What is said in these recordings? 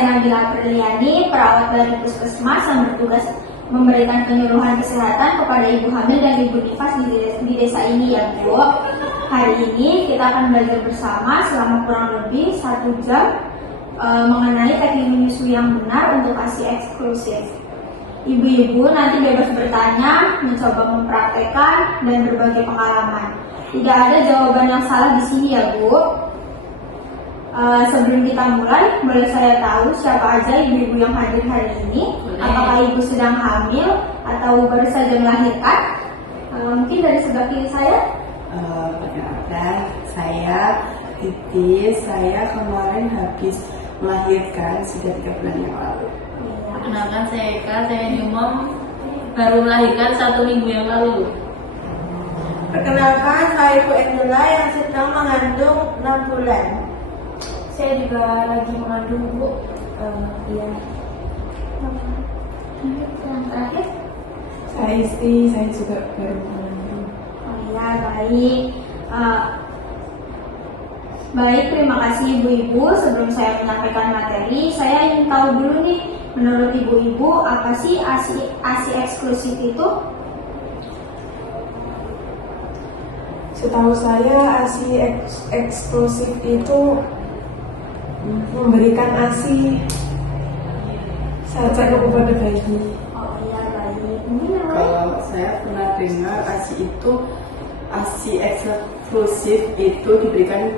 saya Nabila Perliani, perawat dari Puskesmas yang bertugas memberikan penyuluhan kesehatan kepada ibu hamil dan ibu nifas di desa ini ya Bu. Hari ini kita akan belajar bersama selama kurang lebih 1 jam mengenai teknik menyusui yang benar untuk ASI eksklusif. Ibu-ibu nanti bebas bertanya, mencoba mempraktekkan dan berbagi pengalaman. Tidak ada jawaban yang salah di sini ya Bu. Sebelum kita mulai, boleh saya tahu siapa aja ibu-ibu yang hadir hari ini? Boleh. Apakah ibu sedang hamil atau baru saja melahirkan? Mungkin dari sebelah kiri saya. Perkenalkan, saya Titis. Saya kemarin habis melahirkan sudah 3 bulan yang lalu. Perkenalkan, saya Eka. Saya Nyumom, baru melahirkan 1 minggu yang lalu. Perkenalkan, saya Ibu Angela yang sedang mengandung 6 bulan. Saya juga lagi mengandung Bu. Iya. Yang terakhir. Saya istri, saya juga baru mengandung. Oh ya, baik. Baik, terima kasih ibu-ibu. Sebelum saya menyampaikan materi, saya ingin tahu dulu nih, menurut ibu-ibu apa sih ASI eksklusif itu? Setahu saya ASI eksklusif itu memberikan ASI saja kepada bayi. Oh iya, baik. Mungkin yang lain? Kalau saya pernah dengar ASI eksklusif itu diberikan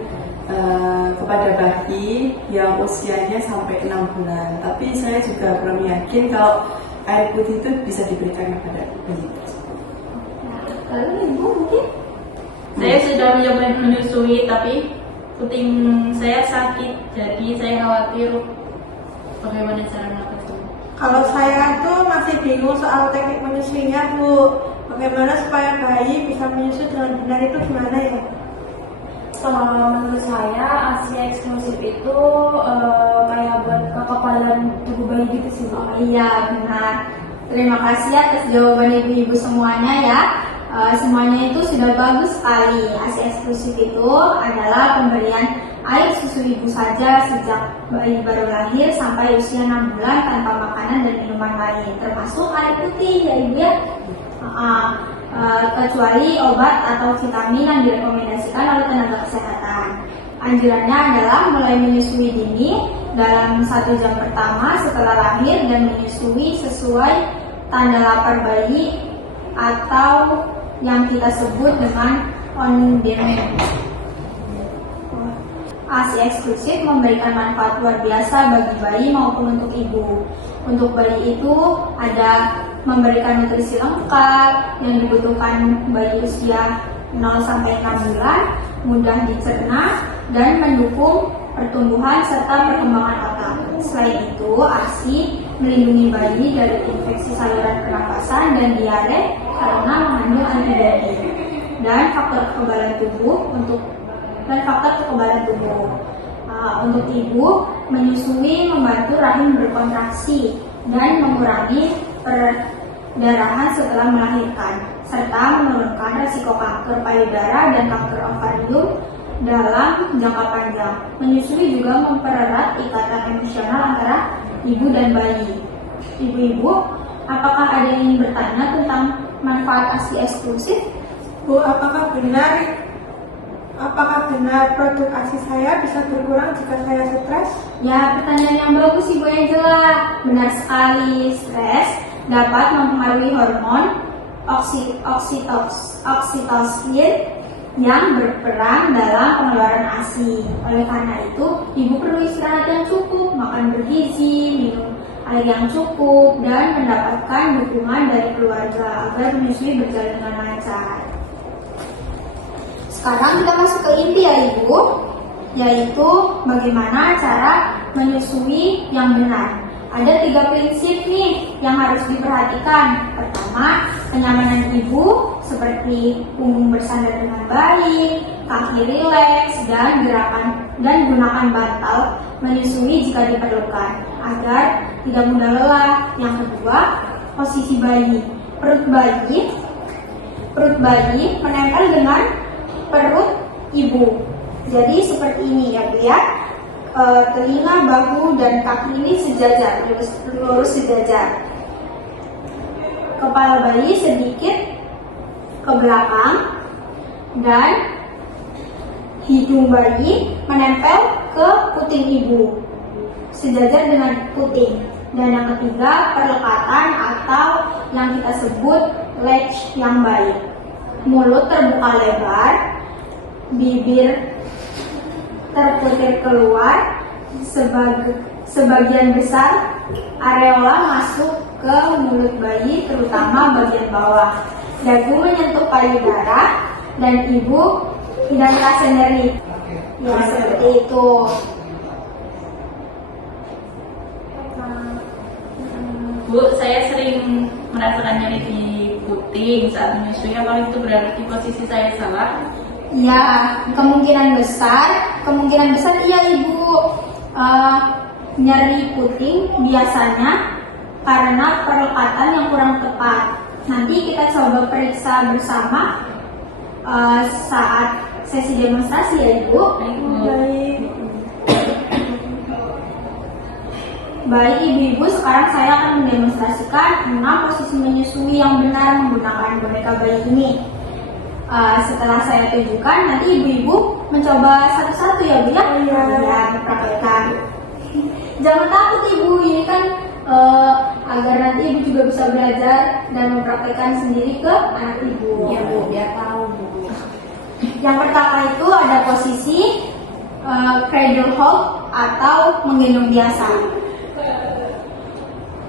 kepada bayi yang usianya sampai 6 bulan. Tapi saya juga belum yakin kalau air putih itu bisa diberikan kepada bayi tersebut. Nah, lalu ibu mungkin? Saya sudah mencoba menyusui, tapi puting saya sakit, jadi saya khawatir bagaimana cara melakukan. Kalau saya tuh masih bingung soal teknik menyusuinya Bu. Bagaimana supaya bayi bisa menyusui dengan benar itu gimana ya? Menurut saya ASI eksklusif itu kayak buat kekebalan tubuh bayi gitu sih Bu. Oh iya, benar. Terima kasih atas jawaban ibu-ibu semuanya ya. Semuanya itu sudah bagus sekali. ASI eksklusif itu adalah pemberian air susu ibu saja sejak bayi baru lahir sampai usia 6 bulan tanpa makanan dan minuman lain, termasuk air putih ya ibu ya. Kecuali obat atau vitamin yang direkomendasikan oleh tenaga kesehatan. Anjurannya adalah mulai menyusui dini dalam 1 jam pertama setelah lahir dan menyusui sesuai tanda lapar bayi atau yang kita sebut dengan on demand. ASI eksklusif memberikan manfaat luar biasa bagi bayi maupun untuk ibu. Untuk bayi itu ada memberikan nutrisi lengkap yang dibutuhkan bayi usia 0 sampai 6 bulan, mudah dicerna dan mendukung pertumbuhan serta perkembangan otak. Selain itu, ASI melindungi bayi dari infeksi saluran pernapasan dan diare karena mengandung antibodi dan faktor kekebalan tubuh untuk ibu, menyusui membantu rahim berkontraksi dan mengurangi perdarahan setelah melahirkan, serta menurunkan risiko kanker payudara dan kanker ovarium dalam jangka panjang. Menyusui juga mempererat ikatan emosional antara ibu dan bayi. Ibu-ibu, apakah ada yang ingin bertanya tentang manfaat ASI eksklusif? Bu, apakah benar produk ASI saya bisa berkurang jika saya stres? Ya, pertanyaan yang bagus Ibu Angela. Benar sekali, stres dapat mempengaruhi hormon oksitosin yang berperan dalam pengeluaran ASI. Oleh karena itu, Ibu perlu istirahat yang cukup, makan bergizi, minum air yang cukup, dan mendapatkan dukungan dari keluarga agar menyusui berjalan dengan lancar. Sekarang kita masuk ke inti ya Ibu, yaitu bagaimana cara menyusui yang benar. Ada 3 prinsip nih yang harus diperhatikan. Pertama, kenyamanan ibu seperti punggung bersandar dengan baik, kaki rileks, dan gunakan bantal menyusui jika diperlukan agar tidak mudah lelah. Yang kedua, posisi bayi. Perut bayi menempel dengan perut ibu. Jadi seperti ini ya Bu ya. telinga, bahu, dan kaki ini sejajar, lurus sejajar. Kepala bayi sedikit ke belakang dan hidung bayi menempel ke puting ibu, sejajar dengan puting. Dan yang ketiga, perlekatan atau yang kita sebut latch yang baik. Mulut terbuka lebar, bibir terputar keluar, sebagian besar areola masuk ke mulut bayi, terutama bagian bawah. Dagu menyentuh payudara dan ibu tidak merasa nyeri. Ya, seperti itu. Bu, saya sering merasakan nyeri di puting saat menyusui. Apakah itu berarti posisi saya salah? Ya, kemungkinan besar iya ibu. Nyeri puting biasanya karena perlekatan yang kurang tepat. Nanti kita coba periksa bersama saat sesi demonstrasi ya ibu. Baik. Baik ibu-ibu, sekarang saya akan mendemonstrasikan 6 posisi menyusui yang benar menggunakan boneka bayi ini. Setelah saya tunjukkan, nanti ibu-ibu mencoba satu-satu ya bu ya. Ya, praktekkan. Jangan takut ibu, ini kan agar nanti ibu juga bisa belajar dan mempraktekkan sendiri ke anak ibu. Iya bu, biar tahu bu. Yang pertama itu ada posisi cradle hold atau menggendong biasa.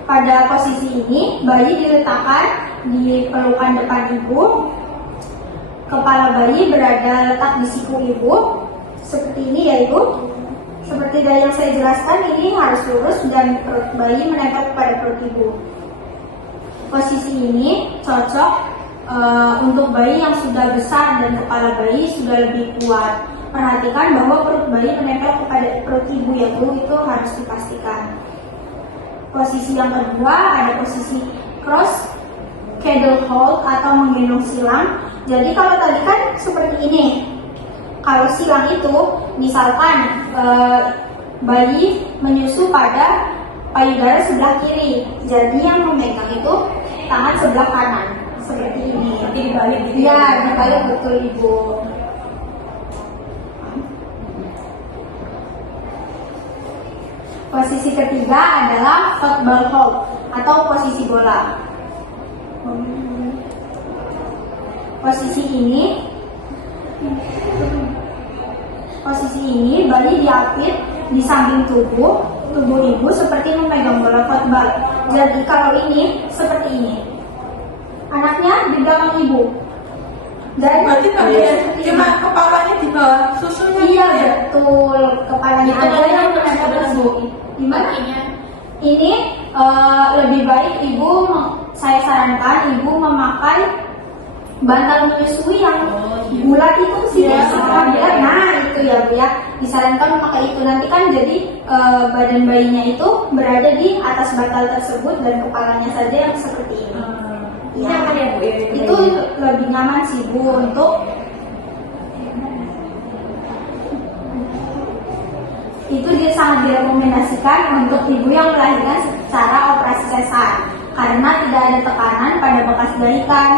Pada posisi ini, bayi diletakkan di pelukan depan ibu. Kepala bayi berada letak di siku ibu. Seperti ini ya ibu. Seperti dari yang saya jelaskan, ini harus lurus dan perut bayi menempel pada perut ibu. Posisi ini cocok untuk bayi yang sudah besar dan kepala bayi sudah lebih kuat. Perhatikan bahwa perut bayi menempel kepada perut ibu ya bu, itu harus dipastikan. Posisi yang kedua ada posisi cross cradle hold atau menggendong silang. Jadi kalau tadi kan seperti ini. Kalau silang itu misalkan bayi menyusu pada payudara sebelah kiri. Jadi yang memegang itu tangan sebelah kanan. Seperti ini. Nanti dibalik gitu. Iya, dibalik betul ibu. Posisi ketiga adalah football hold atau posisi bola. Posisi ini bayi diapit di samping tubuh ibu seperti memegang bola football. Jadi kalau ini seperti ini, anaknya di belakang ibu. Jadi Berarti cuma kepalanya di bawah susunya. iya betul, kepalanya Itu aja tadi yang kan menempel ke benar, Bu. sini. Gimana? Kakinya. Ini lebih baik saya sarankan ibu memakai bantal menyusui yang bulat itu sih Iya, ya. Nah itu ya bu ya, disarankan memakai itu. Nanti kan jadi badan bayinya itu berada di atas bantal tersebut dan kepalanya saja yang seperti ini. Ini aman ya bu ya? Itu lebih nyaman sih bu untuk itu dia sangat direkomendasikan untuk ibu yang melahirkan secara operasi sesar karena tidak ada tekanan pada bekas jahitan.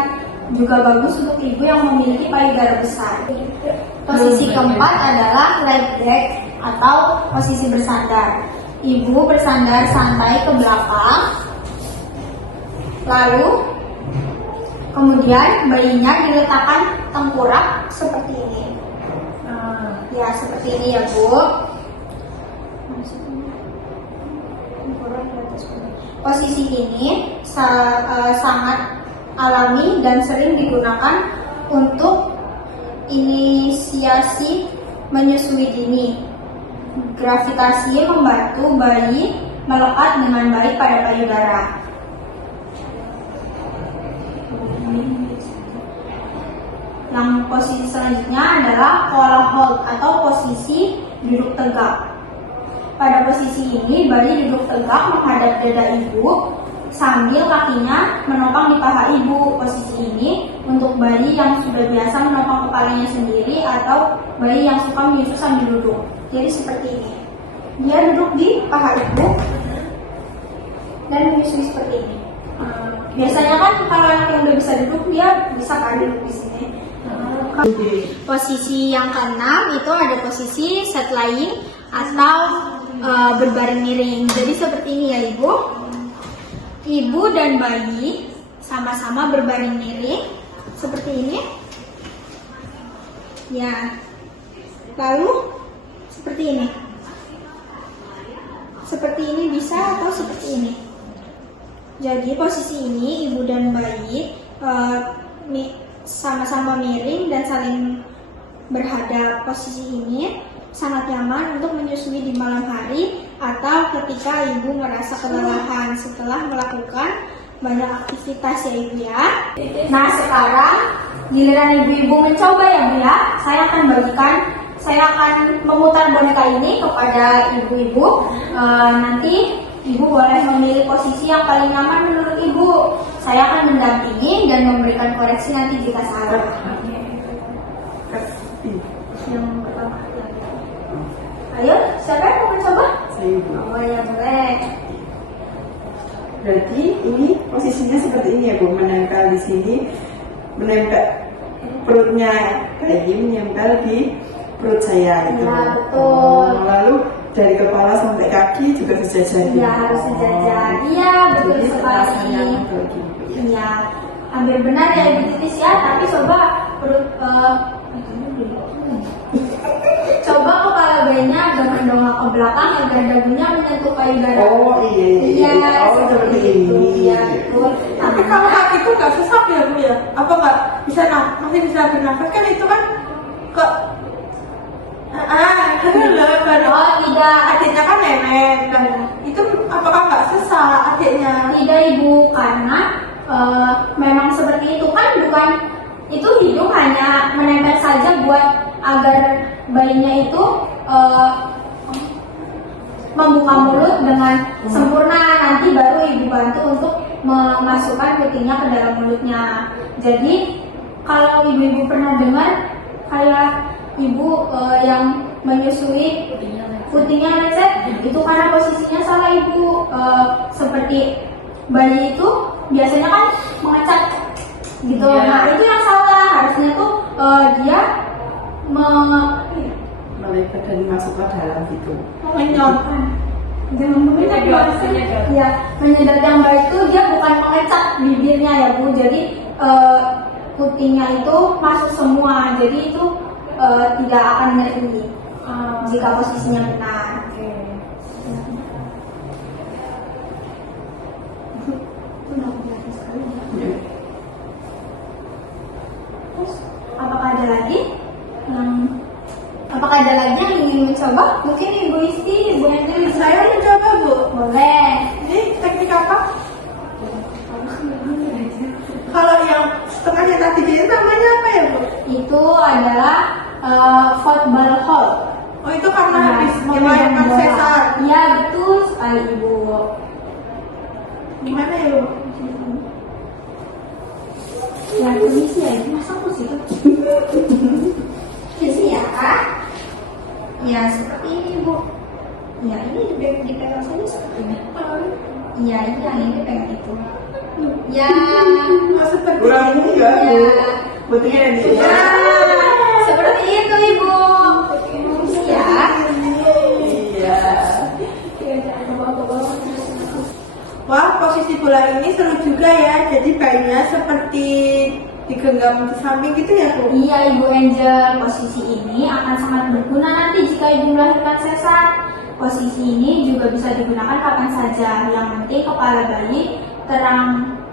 Juga bagus untuk ibu yang memiliki payudara besar. Posisi keempat adalah leg back atau posisi bersandar. Ibu bersandar santai ke belakang, lalu kemudian bayinya diletakkan tengkurap seperti ini. Ya seperti ini ya bu. Posisi ini sangat alami dan sering digunakan untuk inisiasi menyusui dini. Gravitasi membantu bayi melekat dengan baik pada payudara. Yang posisi selanjutnya adalah koala hold atau posisi duduk tegak. Pada posisi ini, bayi duduk tegak menghadap dada ibu sambil kakinya menopang di paha ibu. Posisi ini untuk bayi yang sudah biasa menopang kepalanya sendiri atau bayi yang suka menyusu sambil duduk. Jadi seperti ini. dia duduk di paha ibu dan menyusui seperti ini. Biasanya kan kalau anak yang udah bisa duduk, dia bisa kan duduk di sini. Posisi yang keenam itu ada posisi set lying atau berbaring miring. Jadi seperti ini ya ibu. Ibu dan bayi sama-sama berbaring miring seperti ini. Ya. Lalu seperti ini. Seperti ini bisa atau seperti ini. Jadi posisi ini ibu dan bayi sama-sama miring dan saling berhadap. Posisi ini sangat nyaman untuk menyusui di malam hari atau ketika ibu merasa kelelahan setelah melakukan banyak aktivitas ya ibu ya. Nah sekarang giliran ibu-ibu mencoba ya bu ya. Saya akan memutar boneka ini kepada ibu-ibu. Nanti ibu boleh memilih posisi yang paling nyaman menurut ibu. Saya akan mendampingi dan memberikan koreksi nanti jika salah. Yang pertama. Ayo, siapa yang mau mencoba? Saya. Oh ya boleh. Berarti ini posisinya seperti ini ya Bu, menempel di sini, menempel perutnya bayi menempel di perut saya itu. Ya betul. Lalu dari kepala sampai kaki juga sejajar. Iya harus sejajar. Iya betul Jadi rasanya sekali. betul gitu. Iya, hampir benar ya ibu Titis ya. Tapi coba perut, coba kepala bayinya agak mendongak ke belakang agar dagunya menyentuh payudara. Oh iya. Oh seperti ini. Iya betul. Tapi kalau kaki itu nggak sesak ya bu ya? Apa nggak bisa masih bisa bernafas kan itu kan kok baru Oh tidak. adiknya kan nenek kan itu apakah nggak sesak adiknya? Tidak ibu, karena memang seperti itu kan bukan itu hidung hanya menempel saja buat agar bayinya itu membuka mulut dengan sempurna. Nanti baru ibu bantu untuk memasukkan putingnya ke dalam mulutnya. Jadi kalau ibu-ibu pernah dengar kayak ibu yang menyusui putingnya lecet, itu karena posisinya salah ibu. Seperti bayi itu biasanya kan mengecap gitu. Iya. Nah itu yang salah. Harusnya tuh dia Melebar dan masuk ke dalam gitu. menyodorkan. Jangan menyedot. Ya, menyedot yang baik itu dia bukan mengecap bibirnya ya bu. Jadi putingnya itu masuk semua. Jadi itu tidak akan nyeri jika posisinya benar. Terus, apakah ada lagi yang ingin mencoba? Mungkin Ibu Isti, Ibu Angel, Saya mencoba bu. boleh. Ini teknik apa? Kalau yang setengahnya tadi ini namanya apa ya bu? Itu adalah football hold. Oh itu karena Nah, habis memegang melahirkan bola. sesar. Iya betul sekali Ibu. Gimana ya bu? Ya permisi ya, Ibu masa aku sih? Permisi ya. Ya seperti ini Bu. Ya ini dipegang saja seperti ini. Iya ini pegang itu. Ya. Oh seperti Kurang ini. juga Bu. Ya. Putihnya ini. Ya, seperti itu Ibu. Permisi ya. Iya. Wah posisi bola ini seru juga ya. Jadi bayinya seperti digenggam di samping gitu ya bu? Iya Ibu Angel, posisi ini akan sangat berguna nanti jika Ibu melahirkan sesar. Posisi ini juga bisa digunakan kapan saja. Yang penting kepala bayi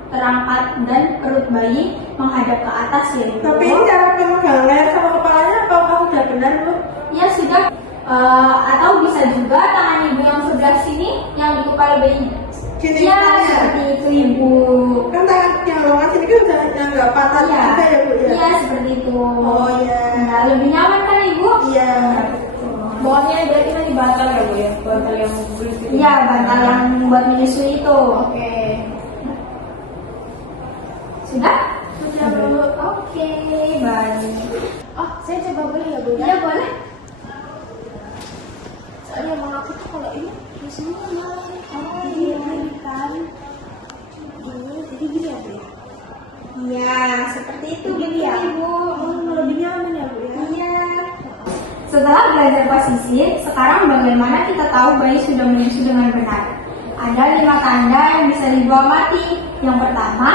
terangkat dan perut bayi menghadap ke atas ya Ibu. Tapi ini cara pemegang leher sama kepalanya apakah sudah benar bu? Ya sudah. Atau bisa juga tangan Ibu yang sebelah sini yang di kepala bayi. Gini, Ya ya. seperti itu Ibu. Kan tangan yang lengan sini kan udah yang nggak patah Iya. juga ya bu ya? Iya seperti itu. Oh iya. Nah, lebih nyaman kan Ibu? Iya. Bawahnya berarti nanti bantal ya bu ya, bantal yang begitu. Iya, bantal yang buat menyusui itu. Oke. Sudah? Sudah Bu. Oke, baik. Oh, saya coba beli ya bu ya. Iya boleh. Soalnya emang aku tuh kalau ini semua. Oh iya kan. Jadi gini ya Bu ya? Iya, seperti itu gitu ya. Ibu, lebih nyaman ya Bu ya? Iya. Setelah belajar posisi, sekarang bagaimana kita tahu bayi sudah menyusu dengan benar? Ada 5 tanda yang bisa Ibu amati. Yang pertama,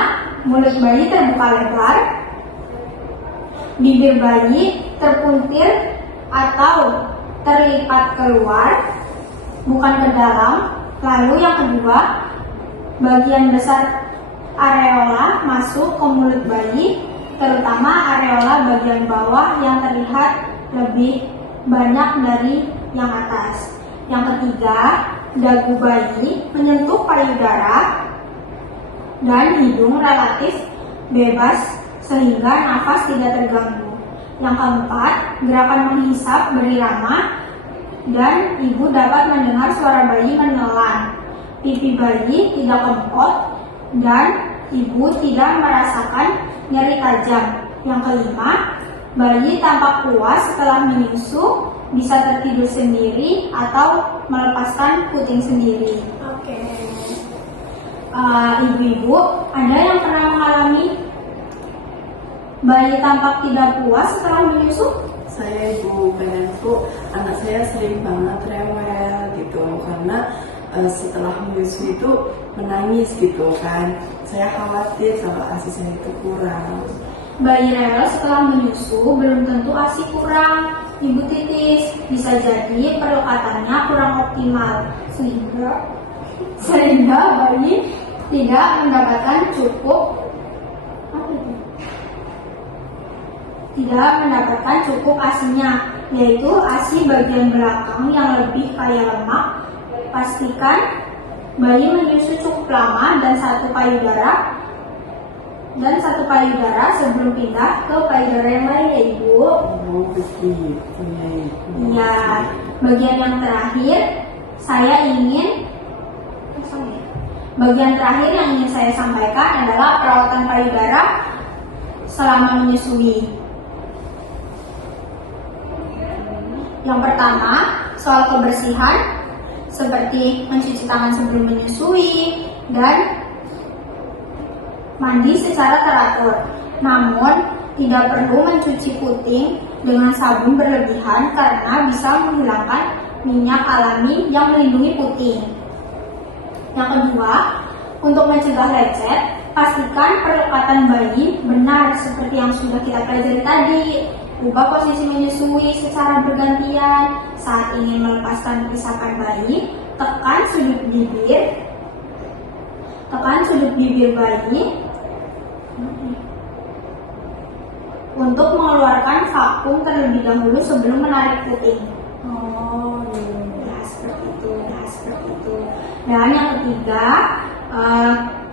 mulut bayi terbuka lebar, bibir bayi terpuntir atau terlipat keluar, bukan ke dalam. Lalu yang kedua, bagian besar areola masuk ke mulut bayi, terutama areola bagian bawah yang terlihat lebih banyak dari yang atas. Yang ketiga, dagu bayi menyentuh payudara dan hidung relatif bebas sehingga nafas tidak terganggu. Yang keempat, gerakan menghisap berirama dan ibu dapat mendengar suara bayi menelan. Pipi bayi tidak kempot dan ibu tidak merasakan nyeri tajam. Yang kelima, bayi tampak puas setelah menyusu, bisa tertidur sendiri atau melepaskan puting sendiri. Oke. Ibu-ibu, ada yang pernah mengalami bayi tampak tidak puas setelah menyusu? Saya Ibu, kadang tuh anak saya sering banget rewel gitu karena setelah menyusui itu menangis gitu kan. Saya khawatir kalau ASI saya itu kurang. Bayi rewel setelah menyusu belum tentu ASI kurang. Ibu titis, bisa jadi perlekatannya kurang optimal sehingga bayi tidak mendapatkan cukup ASI-nya, yaitu ASI bagian belakang yang lebih kaya lemak. Pastikan bayi menyusu cukup lama dan satu payudara sebelum pindah ke payudara yang lain ya Ibu. Oh begitu ya Ibu. Iya. Bagian terakhir yang ingin saya sampaikan adalah perawatan payudara selama menyusui. Yang pertama, soal kebersihan seperti mencuci tangan sebelum menyusui dan mandi secara teratur. Namun, tidak perlu mencuci puting dengan sabun berlebihan karena bisa menghilangkan minyak alami yang melindungi puting. Yang kedua, untuk mencegah lecet, pastikan perlekatan bayi benar seperti yang sudah kita pelajari tadi. Ubah posisi menyusui secara bergantian. Saat ingin melepaskan isapan bayi, tekan sudut bibir bayi untuk mengeluarkan vakum terlebih dahulu sebelum menarik puting. Seperti itu. Dan yang ketiga,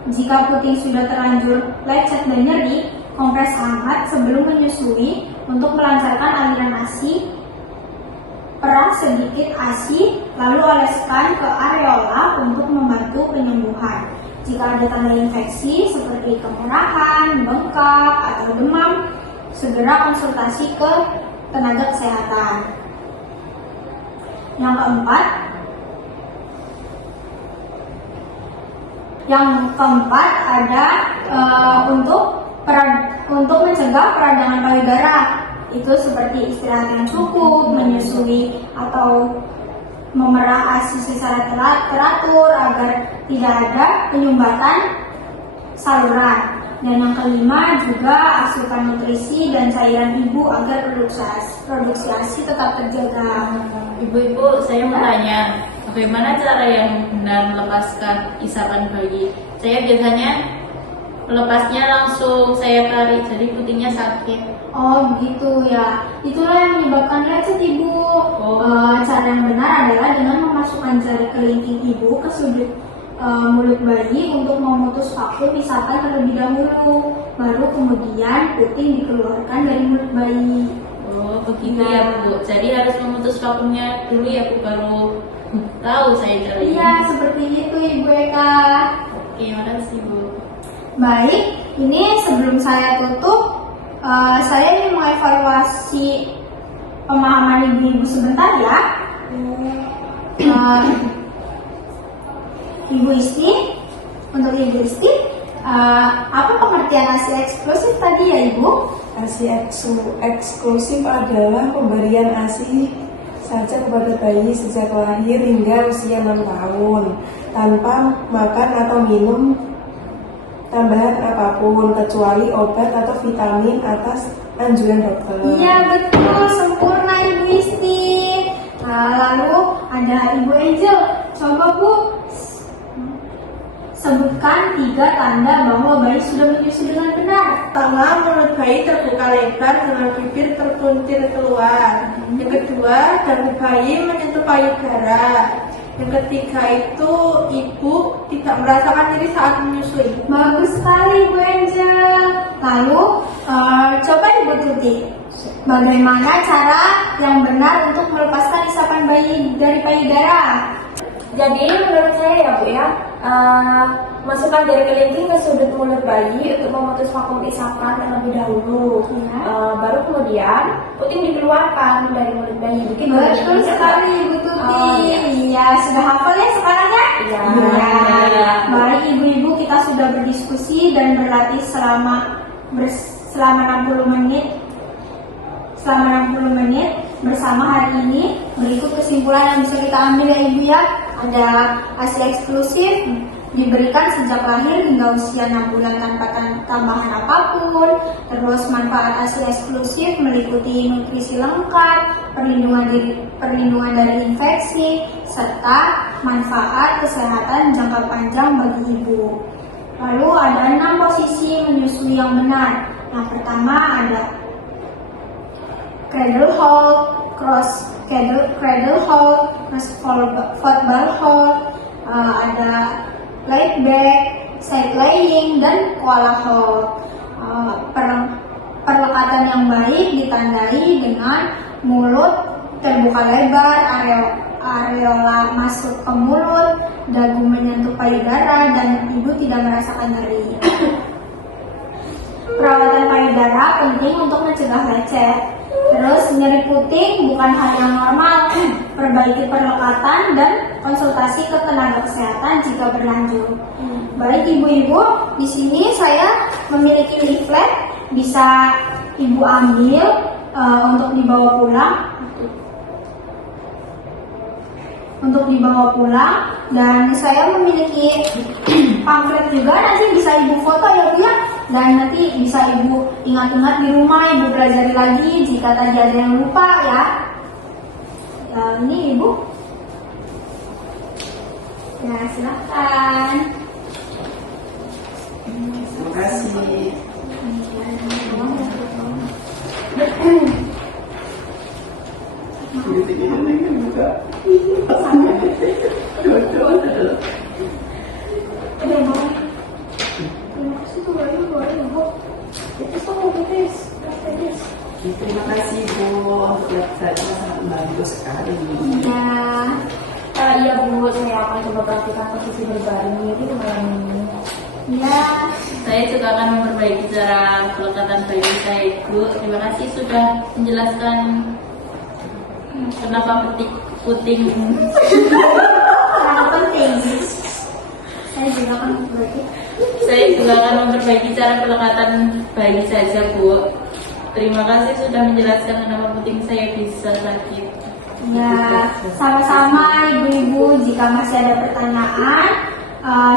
jika puting sudah terlanjur lecet dan nyeri, kompres hangat sebelum menyusui untuk melancarkan aliran ASI. Perah sedikit ASI, lalu oleskan ke areola untuk membantu penyembuhan. Jika ada tanda infeksi seperti kemerahan, bengkak, atau demam, segera konsultasi ke tenaga kesehatan. Yang keempat ada untuk mencegah peradangan payudara. Itu seperti istirahat yang cukup, menyusui atau memerah ASI secara teratur agar tidak ada penyumbatan saluran. Dan yang kelima juga asupan nutrisi dan cairan ibu agar produksi ASI tetap terjaga. Ibu-ibu, saya mau tanya, bagaimana cara yang benar melepaskan isapan bayi? Saya biasanya melepasnya langsung saya tarik, jadi putingnya sakit. Oh gitu ya, itulah yang menyebabkan lecet ibu. Cara yang benar adalah dengan memasukkan jari kelingking ibu ke sudut mulut bayi untuk memutus vakum isapan terlebih dahulu, baru kemudian puting dikeluarkan dari mulut bayi. Oh begitu ya Bu, jadi harus memutus vakumnya dulu ya Bu, baru tahu saya caranya. Iya seperti itu Ibu Eka. Oke, makasih Bu. Baik, ini sebelum saya tutup, saya ingin mengevaluasi pemahaman ibu-ibu sebentar ya. Ibu Isti, untuk Ibu Isti, apa pengertian ASI eksklusif tadi ya Ibu? ASI eksklusif adalah pemberian ASI saja kepada bayi sejak lahir hingga usia 6 tahun tanpa makan atau minum tambahan apapun kecuali obat atau vitamin atas anjuran dokter. Iya betul, sempurna Ibu Isti. Lalu ada Ibu Angel, coba Bu sebutkan 3 tanda bahwa bayi sudah menyusui dengan benar. Pertama, mulut bayi terbuka lebar dengan bibir terpuntir keluar. Yang kedua, dagu bayi menyentuh payudara. Yang ketiga itu ibu tidak merasakan nyeri saat menyusui. Bagus sekali Bu Angel. Lalu coba Ibu Tuti, bagaimana cara yang benar untuk melepaskan isapan bayi dari payudara? Jadi menurut saya ya Bu ya, masukkan jari kelingking ke sudut mulut bayi untuk memutus vakum isapan terlebih dahulu. Baru kemudian puting dikeluarkan dari mulut bayi. Begitu. Betul sekali Ibu Tuti. Iya, sudah hafal ya sekarang ya? Iya. Ya. Baik Ibu-ibu, kita sudah berdiskusi dan berlatih selama 60 menit. Selama 60 menit bersama hari ini. Berikut kesimpulan yang bisa kita ambil ya Ibu ya. Ada ASI eksklusif diberikan sejak lahir hingga usia 6 bulan tanpa tambahan apapun. Terus manfaat ASI eksklusif meliputi nutrisi lengkap, perlindungan dari infeksi, serta manfaat kesehatan jangka panjang bagi ibu. Lalu ada 6 posisi menyusui yang benar. Yang pertama ada cradle hold, cradle hold, football hold, ada laid back, side laying, dan koala hold. Perlekatan yang baik ditandai dengan mulut terbuka lebar, areola masuk ke mulut, dagu menyentuh payudara, dan ibu tidak merasakan nyeri. Perawatan payudara penting untuk mencegah lecet. Terus nyeri puting bukan hal yang normal. Perbaiki perlekatan dan konsultasi ke tenaga kesehatan jika berlanjut. Baik ibu-ibu, di sini saya memiliki leaflet, bisa ibu ambil untuk dibawa pulang. Dan saya memiliki pamflet juga, nanti bisa ibu foto ya Bu ya. Dan nanti bisa ibu ingat-ingat di rumah, ibu pelajari lagi jika tadi ada yang lupa ya. Ini ibu. Ya silakan. Terima kasih. Terima kasih Bu, untuk saya sangat membantu sekali. Ya, Iya Bu, saya akan coba praktikkan posisi berbaring itu malam ini. ya. Saya juga akan memperbaiki cara pelekatan bayi saya Ibu. Terima kasih sudah menjelaskan kenapa puting. Sangat penting. Saya juga akan memperbaiki. Saya juga akan memperbaiki cara pelekatan bayi saja Bu. Terima kasih sudah menjelaskan kenapa puting saya bisa sakit. Ya, sama-sama ibu-ibu. Jika masih ada pertanyaan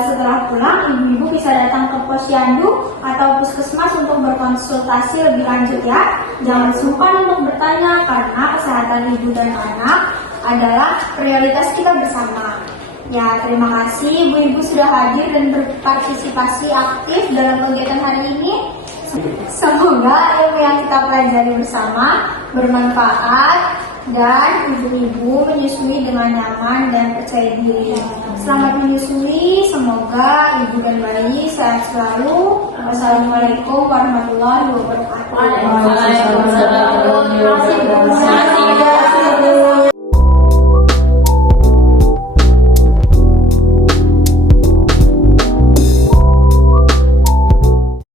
setelah pulang, ibu-ibu bisa datang ke posyandu atau puskesmas untuk berkonsultasi lebih lanjut ya. Jangan sungkan untuk bertanya karena kesehatan ibu dan anak adalah prioritas kita bersama. Ya, terima kasih ibu-ibu sudah hadir dan berpartisipasi aktif dalam kegiatan hari ini. Semoga ilmu yang kita pelajari bersama bermanfaat dan ibu-ibu menyusui dengan nyaman dan percaya diri. Selamat menyusui, semoga ibu dan bayi sehat selalu. Wassalamualaikum warahmatullahi wabarakatuh. Waalaikumsalam warahmatullahi wabarakatuh.